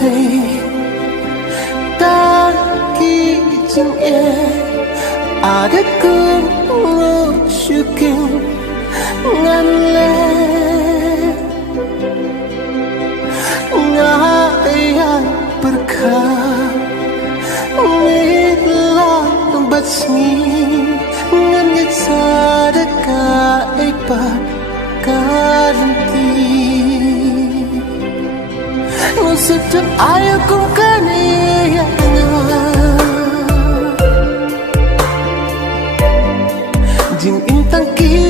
thấy ta khi chẳng ada kung syuking nganle ngaya berkah milah batsni ngangit sadaka ipat karanti no sedap ayo kung kaniya Jin intang ki